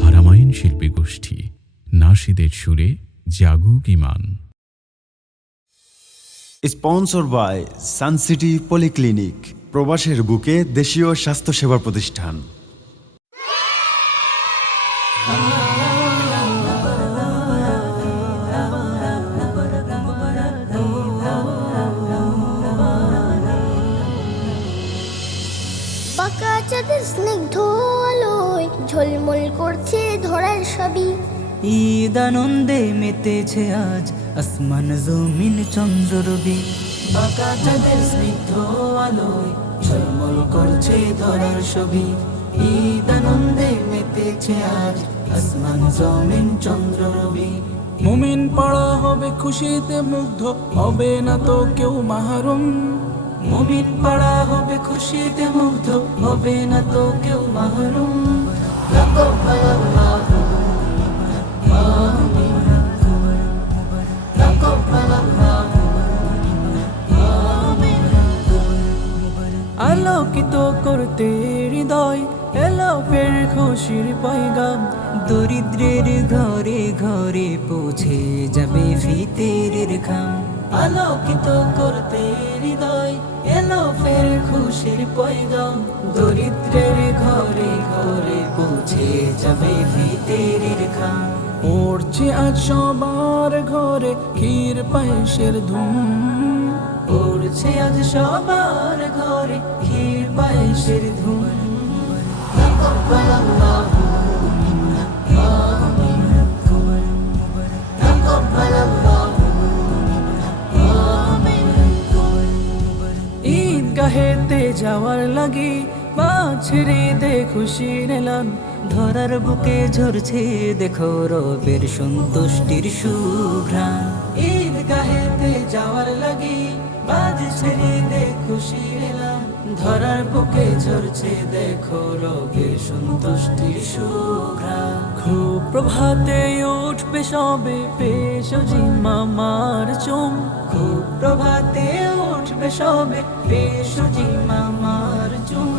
হারামাইন শিল্পী গোষ্ঠী, নাশিদের সুরে জাগুক ঈমান। স্পন্সর বাই সানসিটি পলিক্লিনিক, প্রবাসের বুকে দেশীয় স্বাস্থ্যসেবা প্রতিষ্ঠান। বাঁকা চাঁদের স্নিগ্ধ আলোয় ঝলমল করছে ধরার সবই। ঈদ আনন্দে মেতেছে আজ আসমান জমিন চন্দ্র রবি। বাঁকা চাঁদের স্নিগ্ধ আলোয় ঝলমল করছে ধরার ছবি। ঈদ আনন্দে মেতেছে আজ আসমান জমিন চন্দ্র রবি। মুমিন পাড়া হবে খুশিতে মুগ্ধ, হবে না তো কেউ মাহরুম। মুমিন পাড়া হবে খুশিতে মুগ্ধ, হবে না তো কেউ মাহরুম। আলোকিত করতে হৃদয় এলো ফের খুশির পয়গাম। দরিদ্রের ঘরে ঘরে পৌঁছে যাবে ফিতেরের খাম। আলোকিত করতে হৃদয় এলো ফের খুশির পয়গাম। দরিদ্রের ঘরে ঘরে পৌঁছে যাবে ফিতেরের খাম। পড়ছে আজ সবার ঘরে ক্ষীর পায়েসের ধুম। পড়ছে আজ সবার ঘরে ক্ষীর পায়েসের ধুম। ঈদগাহেতে যাওয়ার লাগি মা ছেড়ে দে খুশির এলান। ধরার বুকে ঝরছে দেখো রবের সন্তুষ্টির সুঘ্রাণ। ঈদগাহেতে যাওয়ার লাগি বাজ ছেড়ে দে খুশির এলান। ধরার বুকে ঝরছে দেখো রবের সন্তুষ্টির সুঘ্রাণ। খুব প্রভাতে উঠবে সবে পেশ জিমা মার চুম। খুব প্রভাতে উঠবে সবে পেশ জিমা মার চুম।